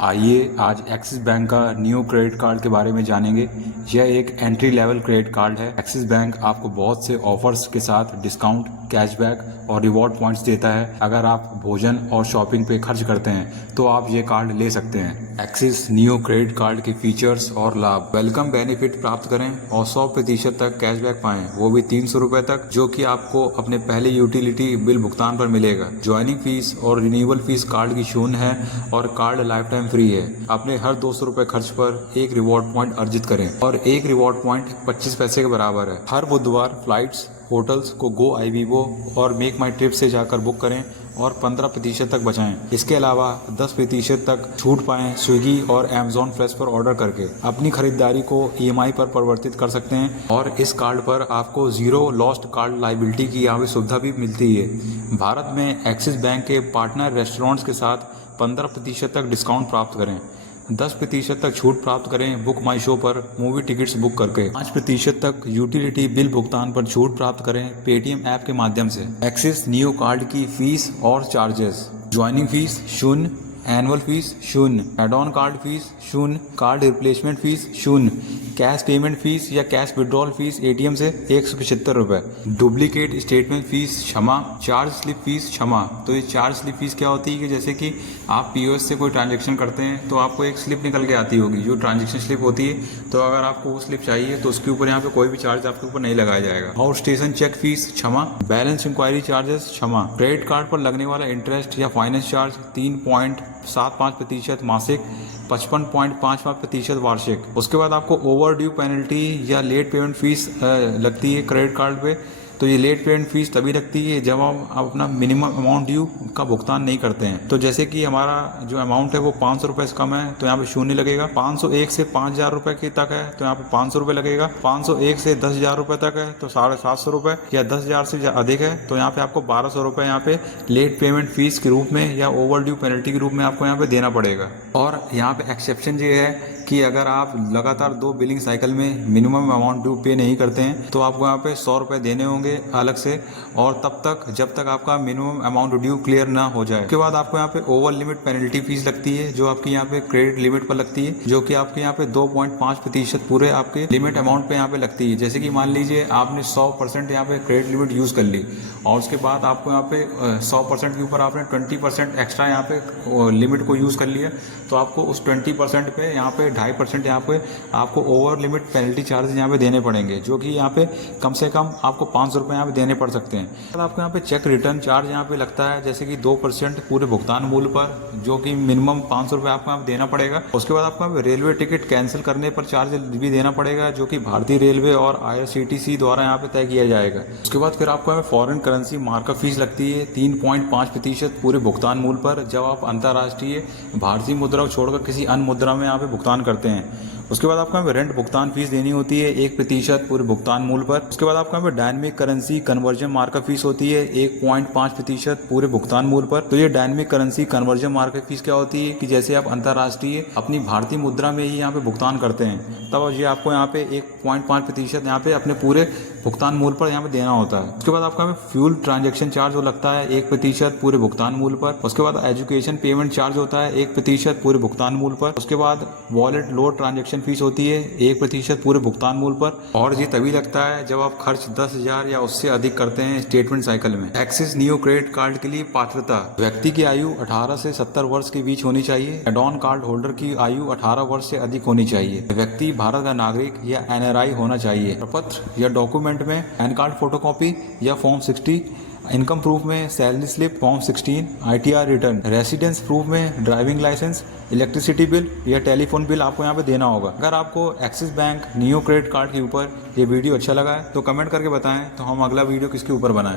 आइए आज axis bank का न्यू क्रेडिट कार्ड के बारे में जानेंगे। यह एक एंट्री लेवल क्रेडिट कार्ड है। एक्सिस बैंक आपको बहुत से ऑफर्स के साथ डिस्काउंट, कैशबैक और रिवॉर्ड पॉइंट्स देता है। अगर आप भोजन और शॉपिंग पे खर्च करते हैं तो आप ये कार्ड ले सकते हैं। एक्सिस न्यू क्रेडिट कार्ड के फीचर्स और लाभ: वेलकम बेनिफिट प्राप्त करें और 100% तक कैशबैक पाएं, वो भी 300 रुपए तक, जो कि आपको अपने पहले यूटिलिटी बिल भुगतान पर मिलेगा। ज्वाइनिंग फीस और रिन्यूअल फीस कार्ड की शून्य है और कार्ड लाइफ टाइम फ्री है। अपने हर 200 रुपए खर्च पर एक रिवॉर्ड पॉइंट अर्जित करें और एक रिवॉर्ड पॉइंट 25 पैसे के बराबर है। हर बुधवार फ्लाइट्स, होटल्स को गो आईवीबो और मेक माई ट्रिप से जाकर बुक करें और 15% तक बचाएं। इसके अलावा 10% तक छूट पाएं स्विगी और अमेजॉन फ्रेश पर ऑर्डर करके। अपनी खरीदारी को ईएमआई पर परिवर्तित कर सकते हैं और इस कार्ड पर आपको जीरो लॉस्ट कार्ड लाइबिलिटी की यहाँ पे सुविधा भी मिलती है। भारत में एक्सिस बैंक के पार्टनर रेस्टोरेंट्स के साथ 15% तक डिस्काउंट प्राप्त करें। 10% तक छूट प्राप्त करें बुक माई शो पर मूवी टिकट्स बुक करके। 5% तक यूटिलिटी बिल भुगतान पर छूट प्राप्त करें पेटीएम ऐप के माध्यम से। एक्सिस न्यू कार्ड की फीस और चार्जेस: ज्वाइनिंग फीस शून्य, एनुअल फीस शून्य, एड ऑन कार्ड फीस शून्य, कार्ड रिप्लेसमेंट फीस शून्य, कैश पेमेंट फीस या कैश विड्रॉल फीस एटीएम से 175 रुपये, डुप्लीकेट स्टेटमेंट फीस क्षमा, चार्ज स्लिप फीस क्षमा। तो ये चार्ज स्लिप फीस क्या होती है कि जैसे कि आप पीओएस से कोई ट्रांजेक्शन करते हैं तो आपको एक स्लिप निकल के आती होगी जो ट्रांजेक्शन स्लिप होती है। तो अगर आपको वो स्लिप चाहिए तो उसके ऊपर यहाँ पे कोई भी चार्ज आपके ऊपर नहीं लगाया जाएगा। और स्टेशन चेक फीस क्षमा, बैलेंस इंक्वायरी चार्जेस क्षमा, क्रेडिट कार्ड पर लगने वाला इंटरेस्ट या फाइनेंस चार्ज 3.75% मासिक, 55.55% वार्षिक। उसके बाद आपको ओवर ड्यू पेनल्टी या लेट पेमेंट फीस लगती है क्रेडिट कार्ड पे। तो ये लेट पेमेंट फीस तभी लगती है जब आप अपना मिनिमम अमाउंट ड्यू का भुगतान नहीं करते हैं। तो जैसे कि हमारा जो अमाउंट है वो 500 रुपये से कम है तो यहाँ पे शून्य लगेगा। 501 से 5000 रुपये के तक है तो यहाँ पे 500 रुपये लगेगा। 501 से 10,000 रुपये तक है तो 750 रुपये, या 10,000 से अधिक है तो यहाँ पे आपको 1200 रुपये यहाँ पे लेट पेमेंट फीस के रूप में या ओवर ड्यू पेनल्टी के रूप में आपको यहाँ पे देना पड़ेगा। और यहाँ पे एक्सेप्शन ये है कि अगर आप लगातार 2 बिलिंग साइकिल में मिनिमम अमाउंट ड्यू पे नहीं करते हैं तो आपको यहाँ पे 100 रुपये देने होंगे अलग से, और तब तक जब तक आपका मिनिमम अमाउंट ड्यू क्लियर ना हो जाए। उसके बाद आपको यहाँ पे ओवर लिमिट पेनल्टी फीस लगती है जो आपकी यहाँ पे क्रेडिट लिमिट पर लगती है, जो कि आपके यहाँ पे 2.5% पूरे आपके लिमिट अमाउंट पे यहाँ पे लगती है। जैसे कि मान लीजिए आपने 100% यहाँ पे क्रेडिट लिमिट यूज़ कर ली और उसके बाद आपको यहाँ पे 100% के ऊपर आपने 20% एक्स्ट्रा यहाँ पे लिमिट को यूज़ कर लिया तो आपको उस 20% पे यहाँ पे 2.5% यहाँ पे आपको ओवर लिमिट पेनल्टी चार्जेस यहाँ पे देने पड़ेंगे, जो कि यहाँ पे कम से कम आपको 500 रुपये यहाँ पे देने पड़ सकते हैं। तो आपको यहाँ पे चेक रिटर्न चार्ज यहाँ पे लगता है जैसे कि 2% पूरे भुगतान मूल्य पर, जो कि मिनिमम 500 रुपये आपको यहाँ पे देना पड़ेगा। उसके बाद आपको यहाँ पे रेलवे टिकट कैंसिल करने पर चार्ज भी देना पड़ेगा, जो कि भारतीय रेलवे और IRCTC द्वारा यहाँ पे तय किया जाएगा। उसके बाद फिर आपको यहाँ पे फॉरेन करेंसी मार्कअप फीस लगती है 3.5% पूरे भुगतान मूल्य पर, जब आप अंतर्राष्ट्रीय भारतीय मुद्रा को छोड़कर किसी अन्य मुद्रा में यहाँ पे भुगतान करते हैं। उसके बाद आपको यहाँ पे रेंट भुगतान फीस देनी होती है 1% पूरे भुगतान मूल्य पर। उसके बाद आपको यहाँ पे dynamic currency conversion markup fees होती है 1.5% पूरे भुगतान मूल्य पर। तो ये dynamic currency conversion markup fees क्या होती है कि जैसे आप अंतर्राष्ट्रीय अपनी भारतीय मुद्रा में ही यहाँ पे भुगतान करते हैं तब ये आपको यहाँ पे 1.5% यहाँ पे अपने पूरे भुगतान मूल्य पर यहाँ पे देना होता है। उसके बाद आपका यहाँ पे फ्यूल ट्रांजेक्शन चार्ज जो लगता है 1% पूरे भुगतान मूल्य पर। उसके बाद एजुकेशन पेमेंट चार्ज होता है 1% पूरे भुगतान मूल्य पर। उसके बाद वॉलेट लोड ट्रांजेक्शन फीस होती है 1% पूरे भुगतान मूल्य पर, और ये तभी लगता है जब आप खर्च 10,000 या उससे अधिक करते हैं स्टेटमेंट साइकिल में। एक्सिस न्यू क्रेडिट कार्ड के लिए पात्रता: व्यक्ति की आयु 18 से 70 वर्ष के बीच होनी चाहिए। एड ऑन कार्ड होल्डर की आयु 18 वर्ष से अधिक होनी चाहिए। व्यक्ति भारत का नागरिक या NRI होना चाहिए। प्रपत्र या डॉक्यूमेंट में पैन कार्ड फोटोकॉपी या फॉर्म 60, इनकम प्रूफ में salary slip form 16, ITR return, residence proof में ड्राइविंग लाइसेंस, इलेक्ट्रिसिटी बिल या टेलीफोन बिल आपको यहाँ पे देना होगा। अगर आपको axis bank new credit card के ऊपर ये वीडियो अच्छा लगा है तो कमेंट करके बताएं तो हम अगला वीडियो किसके ऊपर बनाएं।